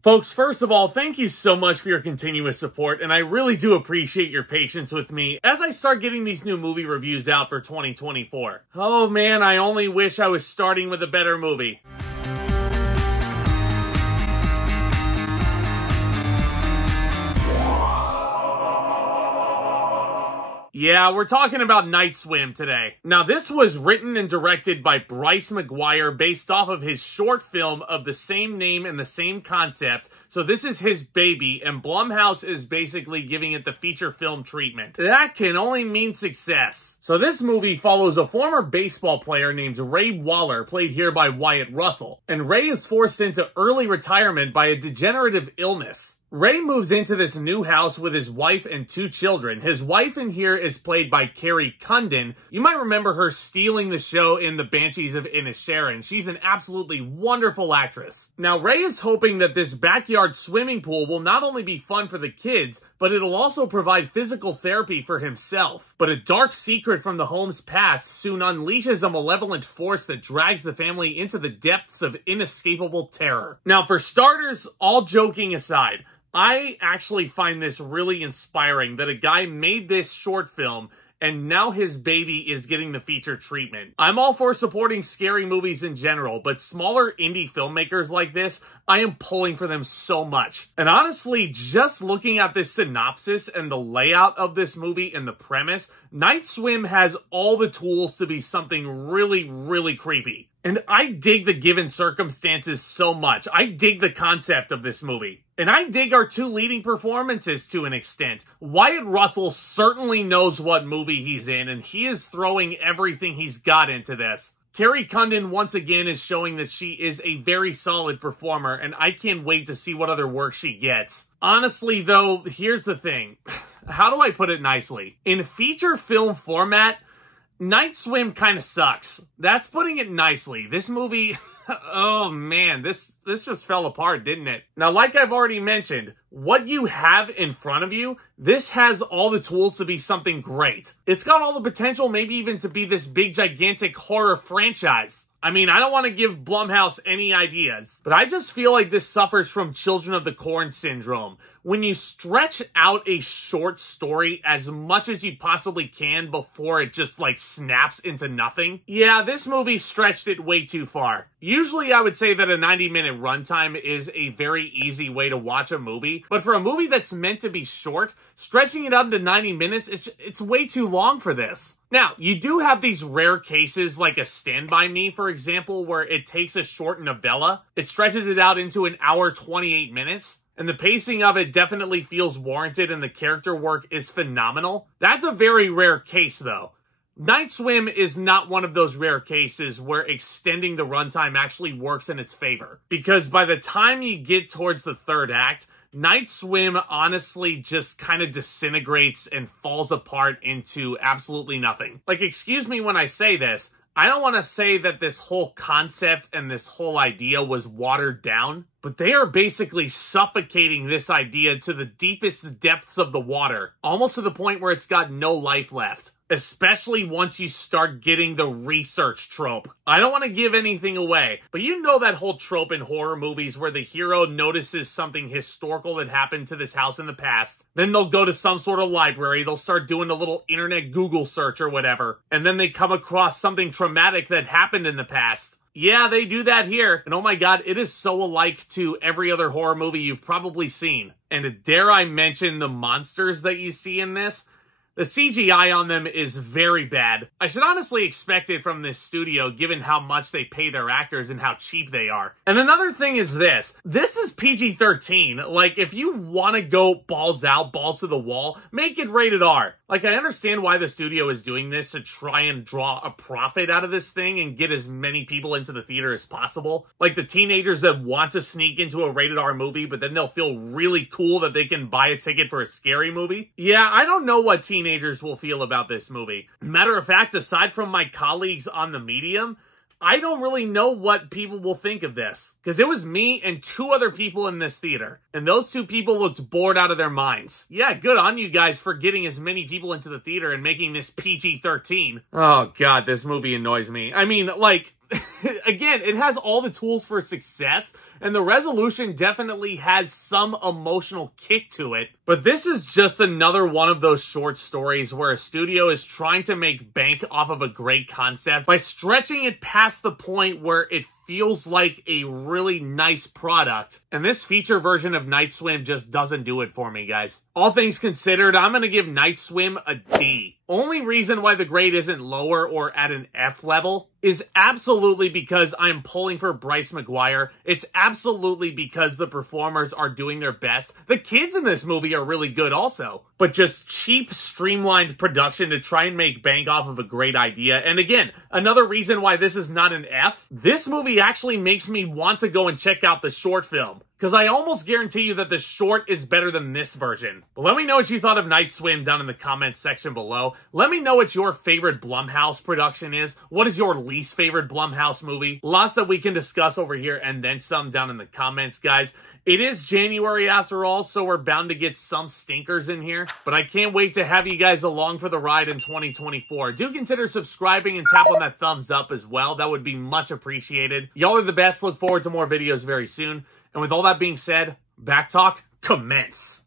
Folks, first of all, thank you so much for your continuous support, and I really do appreciate your patience with me as I start getting these new movie reviews out for 2024. Oh man, I only wish I was starting with a better movie. Yeah, we're talking about Night Swim today. Now, this was written and directed by Bryce McGuire based off of his short film of the same name and the same concept. So this is his baby, and Blumhouse is basically giving it the feature film treatment. That can only mean success. So this movie follows a former baseball player named Ray Goller, played here by Wyatt Russell. And Ray is forced into early retirement by a degenerative illness. Ray moves into this new house with his wife and 2 children. His wife in here is played by Kerry Condon. You might remember her stealing the show in The Banshees of Inisherin. She's an absolutely wonderful actress. Now, Ray is hoping that this backyard swimming pool will not only be fun for the kids, but it'll also provide physical therapy for himself. But a dark secret from the home's past soon unleashes a malevolent force that drags the family into the depths of inescapable terror. Now, for starters, all joking aside, I actually find this really inspiring that a guy made this short film and now his baby is getting the feature treatment. I'm all for supporting scary movies in general, but smaller indie filmmakers like this, I am pulling for them so much. And honestly, just looking at this synopsis and the layout of this movie and the premise, Night Swim has all the tools to be something really, really creepy. And I dig the given circumstances so much. I dig the concept of this movie. And I dig our 2 leading performances to an extent. Wyatt Russell certainly knows what movie he's in, and he is throwing everything he's got into this. Kerry Condon once again is showing that she is a very solid performer, and I can't wait to see what other work she gets. Honestly, though, here's the thing. How do I put it nicely? In feature film format, Night Swim kind of sucks. That's putting it nicely. This movie... oh man, this just fell apart, didn't it? Now, like I've already mentioned, what you have in front of you, this has all the tools to be something great. It's got all the potential maybe even to be this big, gigantic horror franchise. I mean, I don't want to give Blumhouse any ideas, but I just feel like this suffers from Children of the Corn syndrome. When you stretch out a short story as much as you possibly can before it just like snaps into nothing. Yeah, this movie stretched it way too far. Usually I would say that a 90-minute runtime is a very easy way to watch a movie, but for a movie that's meant to be short, stretching it out into 90 minutes, it's way too long for this. Now, you do have these rare cases like a Stand By Me, for example, where it takes a short novella, it stretches it out into an hour 28 minutes, and the pacing of it definitely feels warranted and the character work is phenomenal. That's a very rare case, though. Night Swim is not one of those rare cases where extending the runtime actually works in its favor, because by the time you get towards the 3rd act, Night Swim honestly just kind of disintegrates and falls apart into absolutely nothing. Like, excuse me when I say this, I don't want to say that this whole concept and this whole idea was watered down, but they are basically suffocating this idea to the deepest depths of the water, almost to the point where it's got no life left. Especially once you start getting the research trope. I don't want to give anything away, but you know that whole trope in horror movies where the hero notices something historical that happened to this house in the past. Then they'll go to some sort of library, they'll start doing a little internet Google search or whatever, and then they come across something traumatic that happened in the past. Yeah, they do that here, and oh my god, it is so alike to every other horror movie you've probably seen. And dare I mention the monsters that you see in this? The CGI on them is very bad. I should honestly expect it from this studio given how much they pay their actors and how cheap they are. And another thing is this is PG-13. Like, if you want to go balls out, balls to the wall, make it rated R. Like, I understand why the studio is doing this to try and draw a profit out of this thing and get as many people into the theater as possible. Like the teenagers that want to sneak into a rated R movie, but then they'll feel really cool that they can buy a ticket for a scary movie. Yeah, I don't know what teenagers will feel about this movie. Matter of fact, aside from my colleagues on the medium, I don't really know what people will think of this. Because it was me and 2 other people in this theater. And those 2 people looked bored out of their minds. Yeah, good on you guys for getting as many people into the theater and making this PG-13. Oh god, this movie annoys me. I mean, like, again, it has all the tools for success, and the resolution definitely has some emotional kick to it. But this is just another one of those short stories where a studio is trying to make bank off of a great concept by stretching it past the point where it feels like a really nice product. And this feature version of Night Swim just doesn't do it for me, guys. All things considered, I'm going to give Night Swim a D. Only reason why the grade isn't lower or at an F level is absolutely because I'm pulling for Bryce McGuire. It's absolutely because the performers are doing their best. The kids in this movie are really good also. But just cheap, streamlined production to try and make bank off of a great idea. And again, another reason why this is not an F, this movie actually makes me want to go and check out the short film. Because I almost guarantee you that the short is better than this version. But let me know what you thought of Night Swim down in the comments section below. Let me know what your favorite Blumhouse production is. What is your least favorite Blumhouse movie? Lots that we can discuss over here and then some down in the comments, guys. It is January after all, so we're bound to get some stinkers in here. But I can't wait to have you guys along for the ride in 2024. Do consider subscribing and tap on that thumbs up as well. That would be much appreciated. Y'all are the best. Look forward to more videos very soon. And with all that being said, back talk, commence.